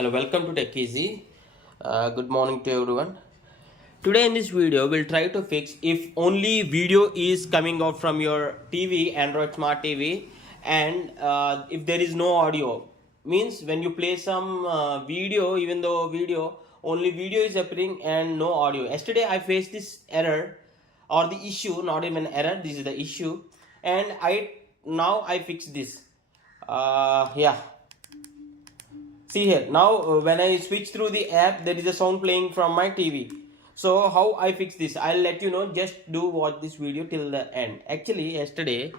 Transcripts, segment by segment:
Hello, welcome to Tech Easy. Good morning to everyone. Today in this video, we'll try to fix if only video is coming out from your TV, Android Smart TV, and if there is no audio. Means when you play some video, even though only video is appearing and no audio. Yesterday I faced this error or the issue, not even error, this is the issue, and now I fixed this. Yeah. See here, now when I switch through the app, there is a sound playing from my TV. So how I fix this, I'll let you know. Just do watch this video till the end. Actually, yesterday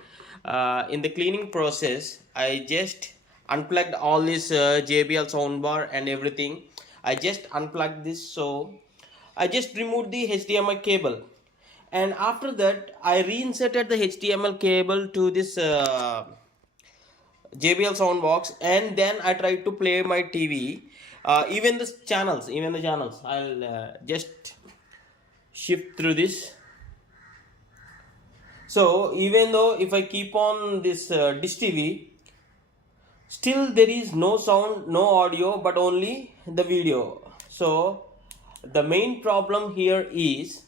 in the cleaning process, I just unplugged all this JBL soundbar and everything. I just unplugged this, so I just removed the HDMI cable, and after that I reinserted the HDMI cable to this JBL sound box, and then I tried to play my TV. Even the channels, I'll just shift through this. So even though if I keep on this dish TV, still there is no sound, no audio, but only the video. So the main problem here is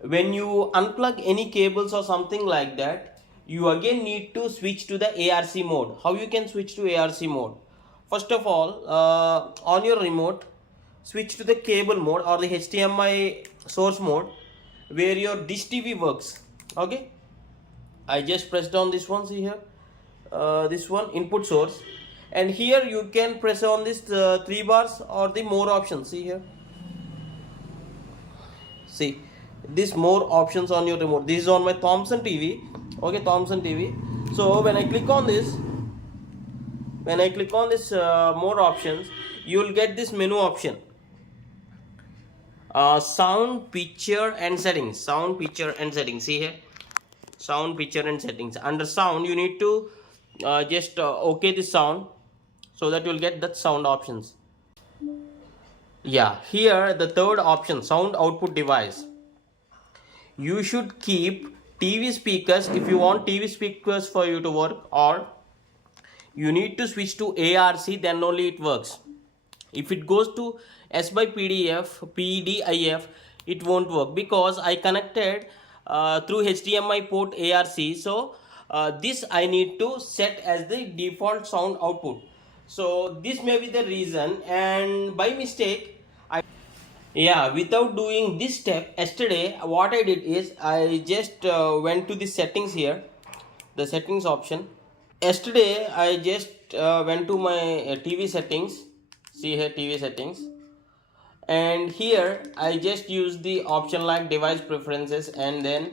when you unplug any cables or something like that, you again need to switch to the ARC mode. How you can switch to ARC mode? First of all, on your remote, switch to the cable mode or the HDMI source mode where your dish TV works. Okay, I just pressed on this one. See here, this one, input source, and here you can press on this 3 bars or the more options. See here, see this more options on your remote. This is on my Thomson TV. Okay, Thomson TV. So when I click on this, more options, you will get this menu option, sound, picture and settings. See here, sound, picture and settings. Under sound, you need to just okay this sound, so that you will get that sound options. Yeah, here the third option, sound output device. You should keep TV speakers if you want TV speakers for you to work, or you need to switch to ARC, then only it works. If it goes to S by PDIF, it won't work, because I connected through HDMI port ARC. So this I need to set as the default sound output. So this may be the reason, and by mistake without doing this step, yesterday what I did is I just went to the settings here, the settings option. Yesterday I just went to my TV settings. See here, TV settings, and here I just use the option like device preferences, and then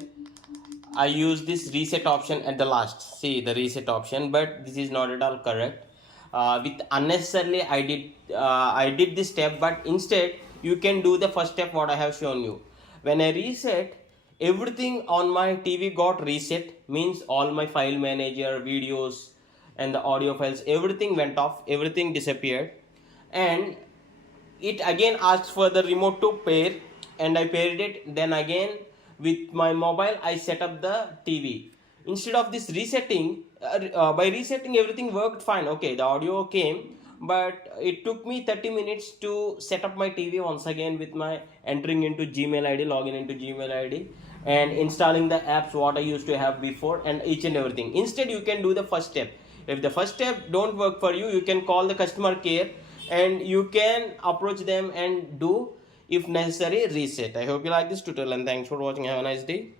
I use this reset option at the last. See the reset option, but this is not at all correct. With unnecessarily I did this step, but instead you can do the first step what I have shown you. When I reset, everything on my TV got reset, means all my file manager, videos and the audio files, everything went off, everything disappeared, and it again asks for the remote to pair, and I paired it. Then again with my mobile I set up the TV. Instead of this resetting, by resetting everything worked fine. Okay, the audio came, but it took me 30 minutes to set up my TV once again with my entering into Gmail ID, login into Gmail ID, and installing the apps what I used to have before, and each and everything. Instead, you can do the first step. If the first step don't work for you, you can call the customer care and you can approach them and do, if necessary, reset. I hope you like this tutorial, and thanks for watching. Have a nice day.